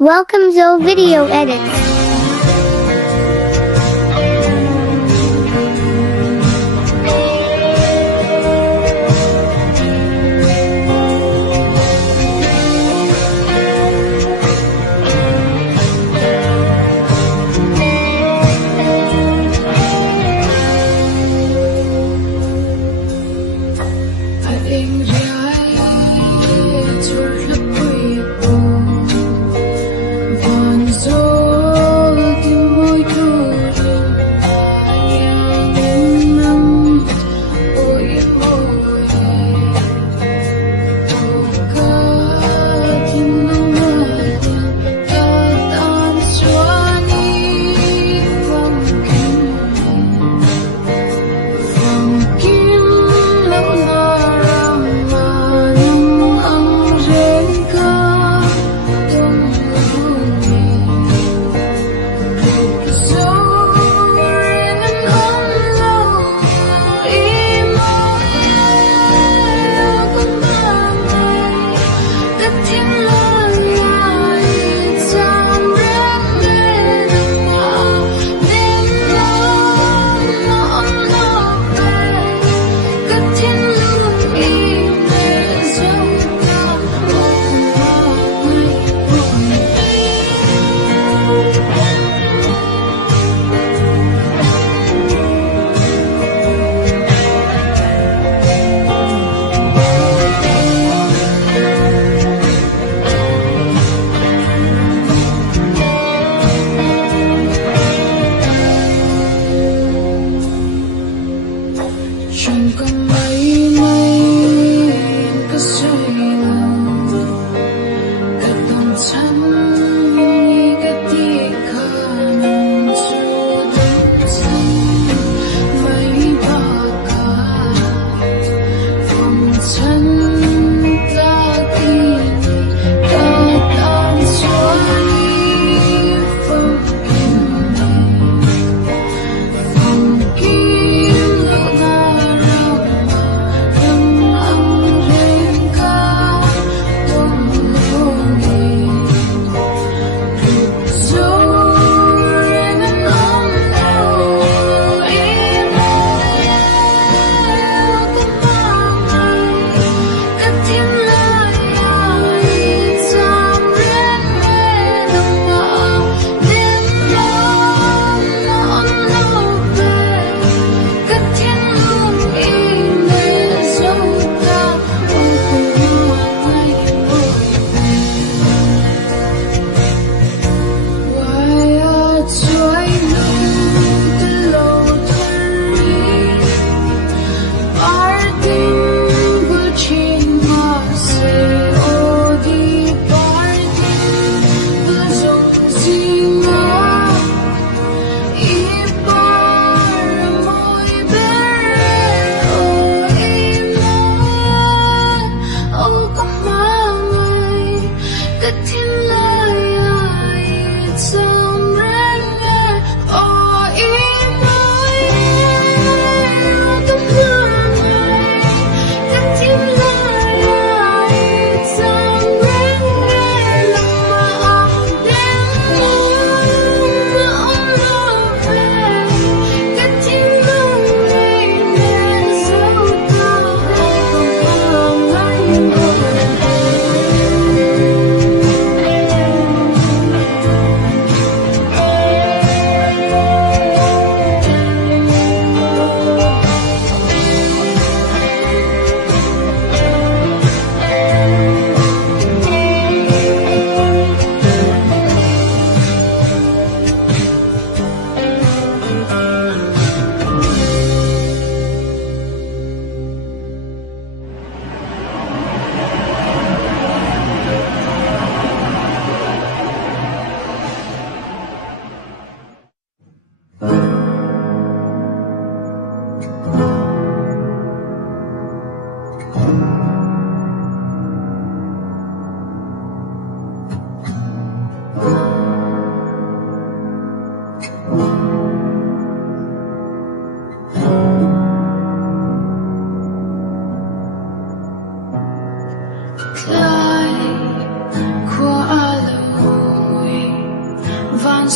Welcome Zo Video Edits. Hãy subscribe cho kênh Ghiền Mì Gõ để không bỏ lỡ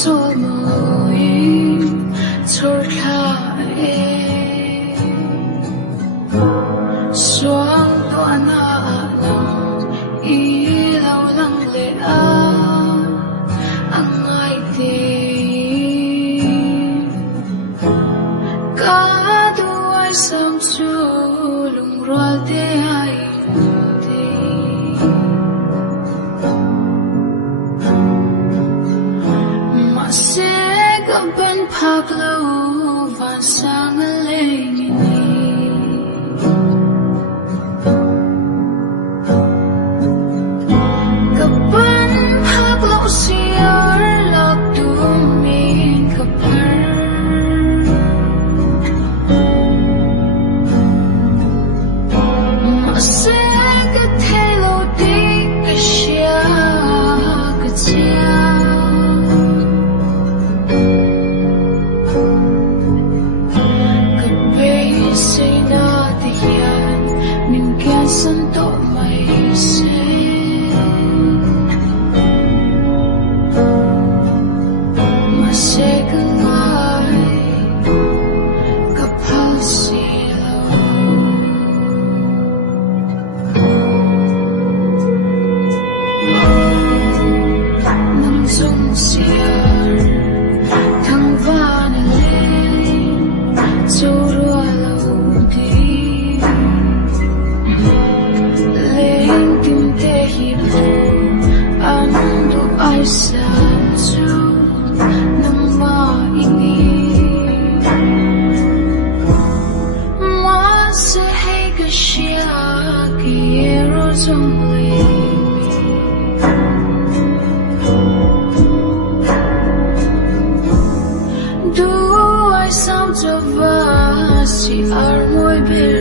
sol mui chor khai suang to na i lau lang le a ang ai ti ka du ai sam chu lung rual te ai te ma se ka ban phak lo van sang le ni ka ban phak lo siar lak tu mi ka par ma se ka thelo ti ka shia ka chia say na ti hian min kyan san to mai se ma se ka ngai ka phal si lo nam zung siar thang va na le chu rua ai sa chu nang ma ini ma se hai ka shia ki ro zong le du ai sam cho va si ar moi be